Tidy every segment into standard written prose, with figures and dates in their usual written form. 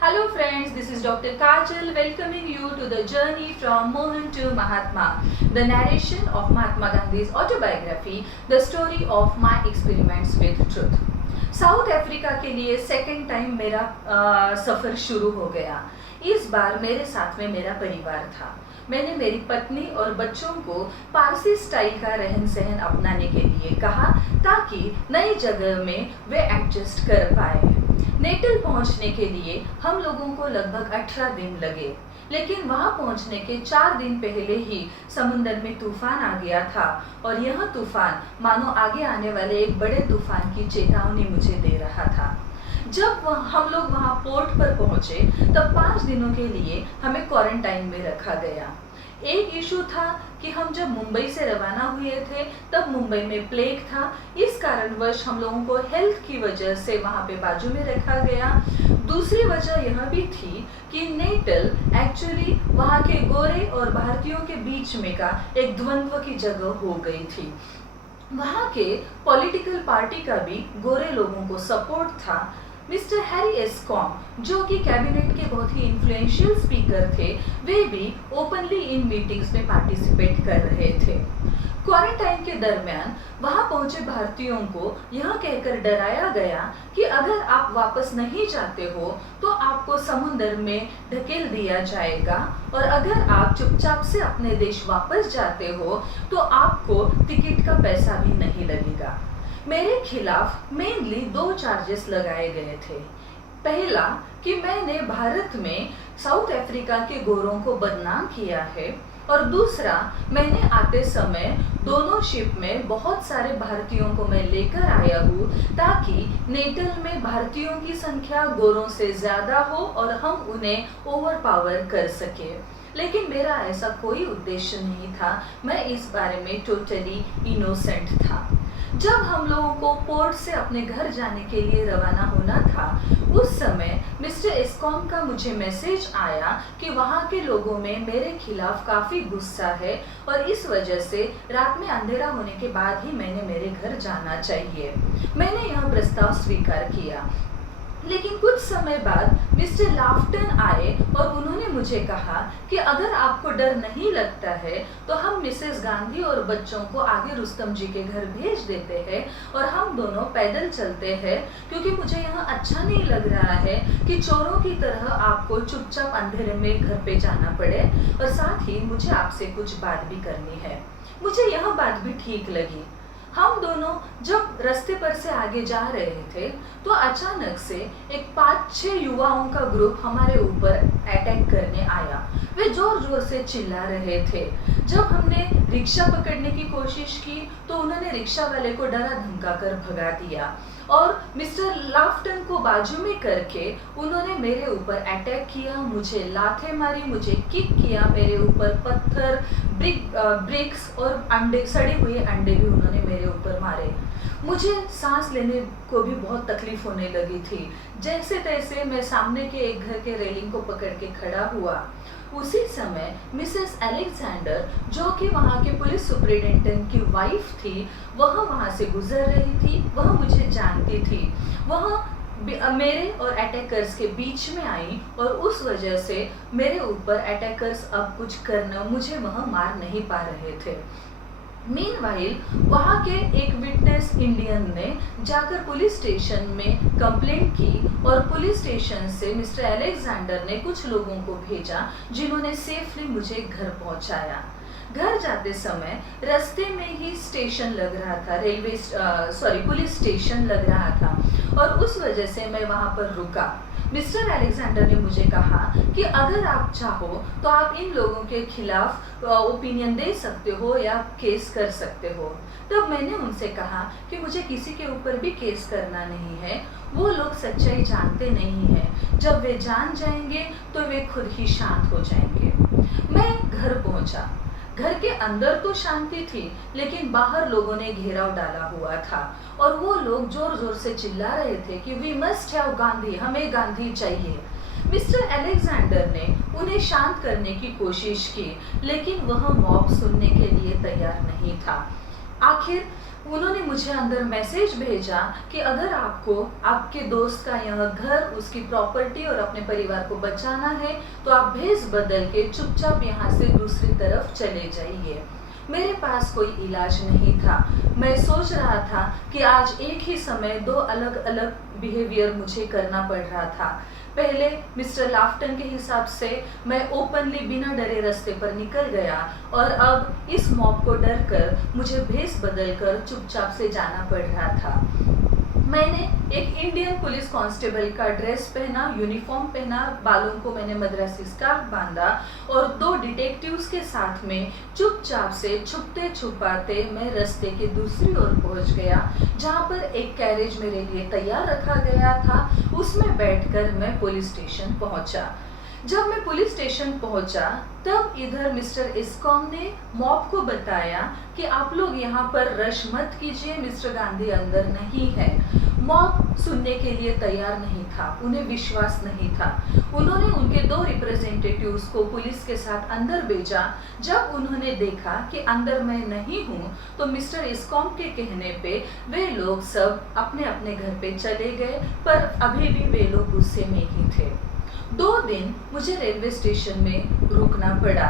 Hello friends, this is Dr. Kajal welcoming you to the journey from Mohan to Mahatma, the narration of Mahatma Gandhi's autobiography, the story of my experiments with truth. South Africa के लिए second time मेरा सफ़र शुरू हो गया। इस बार मेरे साथ में मेरा परिवार था। मैंने मेरी पत्नी और बच्चों को पारसी स्टाइल का रहन सहन अपनाने के लिए कहा ताकि नई जगह में वे एडजस्ट कर पाए। नेटल पहुंचने के लिए हम लोगों को लगभग 18 दिन लगे, लेकिन वहां पहुंचने के 4 दिन पहले ही समुंदर में तूफान आ गया था और यह तूफान मानो आगे आने वाले एक बड़े तूफान की चेतावनी मुझे दे रहा था। जब हम लोग वहां पोर्ट पर पहुंचे तब 5 दिनों के लिए हमें क्वारंटाइन में रखा गया। एक इशू था कि हम जब मुंबई से रवाना हुए थे तब मुंबई में प्लेग था। इस कारणवश हम लोगों को हेल्थ की वजह से वहाँ पे बाजू में रखा गया। दूसरी वजह यह भी थी कि नेटल एक्चुअली वहाँ के गोरे और भारतीयों के बीच में का एक द्वंद्व की जगह हो गई थी। वहाँ के पॉलिटिकल पार्टी का भी गोरे लोगों को सपोर्ट था। मिस्टर हैरी एस्कॉम जो कि कैबिनेट के बहुत ही इन्फ्लुएंशियल स्पीकर थे, वे भी ओपनली इन मीटिंग्स में पार्टिसिपेट कर रहे थे। क्वारंटाइन के दरमियान वहां पहुंचे भारतीयों को यह कहकर डराया गया कि अगर आप वापस नहीं जाते हो तो आपको समुद्र में ढकेल दिया जाएगा और अगर आप चुपचाप से अपने देश वापस जाते हो तो आपको टिकट का पैसा भी नहीं लगेगा। मेरे खिलाफ मेनली 2 चार्जेस लगाए गए थे। पहला कि मैंने भारत में साउथ अफ्रीका के गोरों को बदनाम किया है और दूसरा मैंने आते समय दोनों शिप में बहुत सारे भारतीयों को मैं लेकर आया हूँ ताकि नेटल में भारतीयों की संख्या गोरों से ज़्यादा हो और हम उन्हें ओवरपावर कर सके। लेकिन मेरा ऐसा कोई उद्देश्य नहीं था। मैं इस बारे में टोटली इनोसेंट था। जब हम लोगों को पोर्ट से अपने घर जाने के लिए रवाना होना था उस समय मिस्टर एस्कॉम का मुझे मैसेज आया कि वहाँ के लोगों में मेरे खिलाफ काफ़ी गुस्सा है और इस वजह से रात में अंधेरा होने के बाद ही मैंने मेरे घर जाना चाहिए। मैंने यह प्रस्ताव स्वीकार किया, लेकिन कुछ समय बाद मिस्टर लाफ्टन आए और उन्होंने मुझे कहा कि अगर आपको डर नहीं लगता है तो हम मिसेस गांधी और बच्चों को आगे रुस्तम जी के घर भेज देते हैं और हम दोनों पैदल चलते हैं, क्योंकि मुझे यहाँ अच्छा नहीं लग रहा है कि चोरों की तरह आपको चुपचाप अंधेरे में घर पे जाना पड़े और साथ ही मुझे आपसे कुछ बात भी करनी है। मुझे यह बात भी ठीक लगी। हम दोनों जब रास्ते पर से आगे जा रहे थे तो अचानक से एक 5-6 युवाओं का ग्रुप हमारे ऊपर अटैक करने आया। वे जोर जोर से चिल्ला रहे थे। जब हमने रिक्शा पकड़ने की कोशिश की तो उन्होंने रिक्शा वाले को डरा धमका कर भगा दिया और मिस्टर लाफ्टन को बाजू में करके उन्होंने मेरे ऊपर अटैक किया। मुझे लाथें मारी, मुझे किक किया, मेरे ऊपर पत्थर, ब्रिक्स और अंडे, सड़े हुए अंडे भी उन्होंने मेरे ऊपर मारे। मुझे सांस लेने को भी बहुत तकलीफ होने लगी थी। जैसे तैसे मैं सामने के एक घर के रेलिंग को पकड़ के खड़ा हुआ। उसी समय मिसेस अलेक्जेंडर जो कि वहाँ के पुलिस सुपरिटेंडेंट की वाइफ थी, वह वहाँ से गुजर रही थी। वह मुझे जानती थी। वह मेरे और अटैकर्स के बीच में आई और उस वजह से मेरे ऊपर अटैकर्स अब कुछ करना, मुझे वह मार नहीं पा रहे थे। मीनवाइल वहाँ के एक विटनेस इंडियन ने जाकर पुलिस स्टेशन में कंप्लेंट की और पुलिस स्टेशन से मिस्टर अलेक्जेंडर ने कुछ लोगों को भेजा जिन्होंने सेफली मुझे घर पहुँचाया। घर जाते समय रास्ते में ही स्टेशन लग रहा था, पुलिस स्टेशन लग रहा था और उस वजह से मैं वहाँ पर रुका। मिस्टर अलेक्जेंडर ने मुझे कहा कि अगर आप चाहो तो आप इन लोगों के खिलाफ ओपिनियन दे सकते हो या केस कर सकते हो। तब मैंने उनसे कहा कि मुझे किसी के ऊपर भी केस करना नहीं है। वो लोग सच्चाई जानते नहीं हैं। जब वे जान जाएंगे तो वे खुद ही शांत हो जाएंगे। मैं घर पहुंचा। घर के अंदर तो शांति थी, लेकिन बाहर लोगों ने घेराव डाला हुआ था और वो लोग जोर जोर से चिल्ला रहे थे कि वी मस्ट हैव गांधी, हमें गांधी चाहिए। मिस्टर अलेक्जेंडर ने उन्हें शांत करने की कोशिश की, लेकिन वह मॉब सुनने के लिए तैयार नहीं था। आखिर उन्होंने मुझे अंदर मैसेज भेजा कि अगर आपको आपके दोस्त का यह घर, उसकी प्रॉपर्टी और अपने परिवार को बचाना है तो आप भेस बदल के चुपचाप यहाँ से दूसरी तरफ चले जाइए। मेरे पास कोई इलाज नहीं था। मैं सोच रहा था कि आज एक ही समय दो अलग अलग बिहेवियर मुझे करना पड़ रहा था। पहले मिस्टर लाफ्टन के हिसाब से मैं ओपनली बिना डरे रास्ते पर निकल गया और अब इस मॉब को डर कर मुझे भेस बदल कर चुपचाप से जाना पड़ रहा था। मैंने एक इंडियन पुलिस कांस्टेबल का ड्रेस पहना, यूनिफॉर्म पहना, बालों को मैंने मद्रासी स्कार्फ बांधा और दो डिटेक्टिव्स के साथ में चुपचाप से छुपते छुपाते मैं रास्ते के दूसरी ओर पहुंच गया, जहां पर एक कैरेज मेरे लिए तैयार रखा गया था। उसमें बैठकर मैं पुलिस स्टेशन पहुंचा। जब मैं पुलिस स्टेशन पहुंचा तब इधर मिस्टर इस्कॉम ने मॉब को बताया कि आप लोग यहाँ पर रश मत कीजिए, मिस्टर गांधी अंदर नहीं है। मॉब सुनने के लिए तैयार नहीं था, उन्हें विश्वास नहीं था। उन्होंने उनके दो रिप्रेजेंटेटिव्स को पुलिस के साथ अंदर भेजा। जब उन्होंने देखा कि अंदर मैं नहीं हूँ तो मिस्टर इस्कॉम के कहने पे वे लोग सब अपने अपने घर पे चले गए, पर अभी भी वे लोग गुस्से में ही थे। 2 दिन मुझे रेलवे स्टेशन में रुकना पड़ा।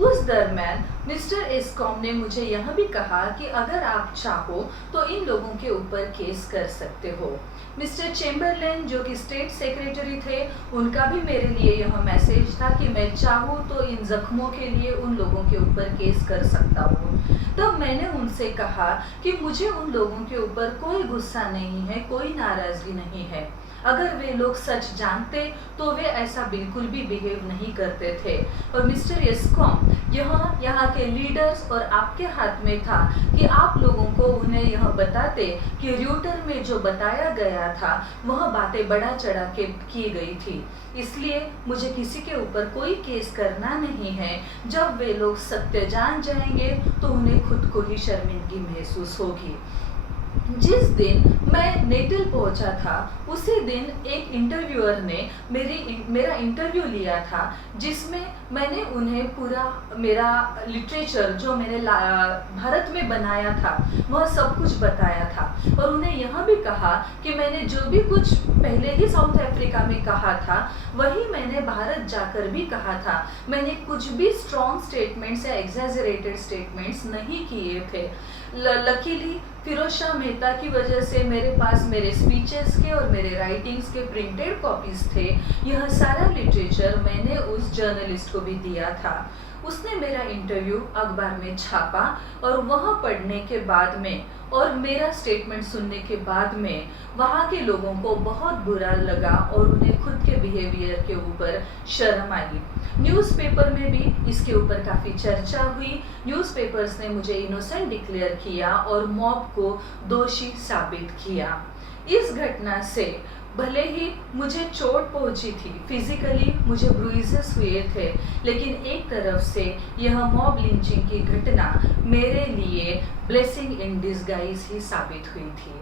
उस दरम्यान मिस्टर इस्कॉम ने मुझे यह भी कहा कि अगर आप चाहो तो इन लोगों के ऊपर केस कर सकते हो। मिस्टर चेम्बरलेन जो कि स्टेट सेक्रेटरी थे, उनका भी मेरे लिए यह मैसेज था कि मैं चाहूँ तो इन जख्मों के लिए उन लोगों के ऊपर केस कर सकता हूँ। तब मैंने उनसे कहा कि मुझे उन लोगों के ऊपर कोई गुस्सा नहीं है, कोई नाराजगी नहीं है। अगर वे लोग सच जानते तो वे ऐसा बिल्कुल भी बिहेव नहीं करते थे। और मिस्टर इस्कॉम, यहाँ के लीडर्स और आपके हाथ में था कि आप लोगों को उन्हें यह बताते कि र्यूटर में जो बताया गया था वह बातें बढ़ा चढ़ा के की गई थी। इसलिए मुझे किसी के ऊपर कोई केस करना नहीं है। जब वे लोग सत्य जान जाएंगे तो उन्हें खुद को ही शर्मिंदगी महसूस होगी। जिस दिन मैं नेटल पहुंचा था उसी दिन एक इंटरव्यूअर ने मेरा इंटरव्यू लिया था, जिसमें मैंने उन्हें पूरा मेरा लिटरेचर जो मैंने भारत में बनाया था वह सब कुछ बताया था। और उन्हें यह भी कहा कि मैंने जो भी कुछ पहले ही साउथ अफ्रीका में कहा था वही मैंने भारत जाकर भी कहा था। मैंने कुछ भी स्ट्रॉन्ग स्टेटमेंट्स या एग्जैजरेटेड स्टेटमेंट्स नहीं किए थे। लकीली फिरोज शाह मेहता की वजह से मेरे पास मेरे स्पीचेस के और मेरे राइटिंग्स के प्रिंटेड कॉपीज थे। यह सारा लिटरेचर मैंने उस जर्नलिस्ट को भी दिया था। उसने मेरा इंटरव्यू अखबार में छापा और वह पढ़ने के बाद में और मेरा स्टेटमेंट सुनने के बाद में वहाँ के लोगों को बहुत बुरा लगा और उन्हें खुद के बिहेवियर के ऊपर शर्म आई। न्यूज़पेपर में भी इसके ऊपर काफ़ी चर्चा हुई। न्यूज़पेपर्स ने मुझे इनोसेंट डिक्लेयर किया और मॉब को दोषी साबित किया। इस घटना से भले ही मुझे चोट पहुंची थी, फिजिकली मुझे ब्रूइजेस हुए थे, लेकिन एक तरफ से यह मॉब लिंचिंग की घटना मेरे लिए ब्लेसिंग इन डिसगाइज ही साबित हुई थी।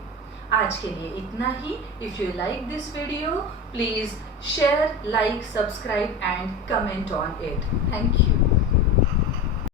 आज के लिए इतना ही। If you like this video please share, like, subscribe and comment on it. Thank you.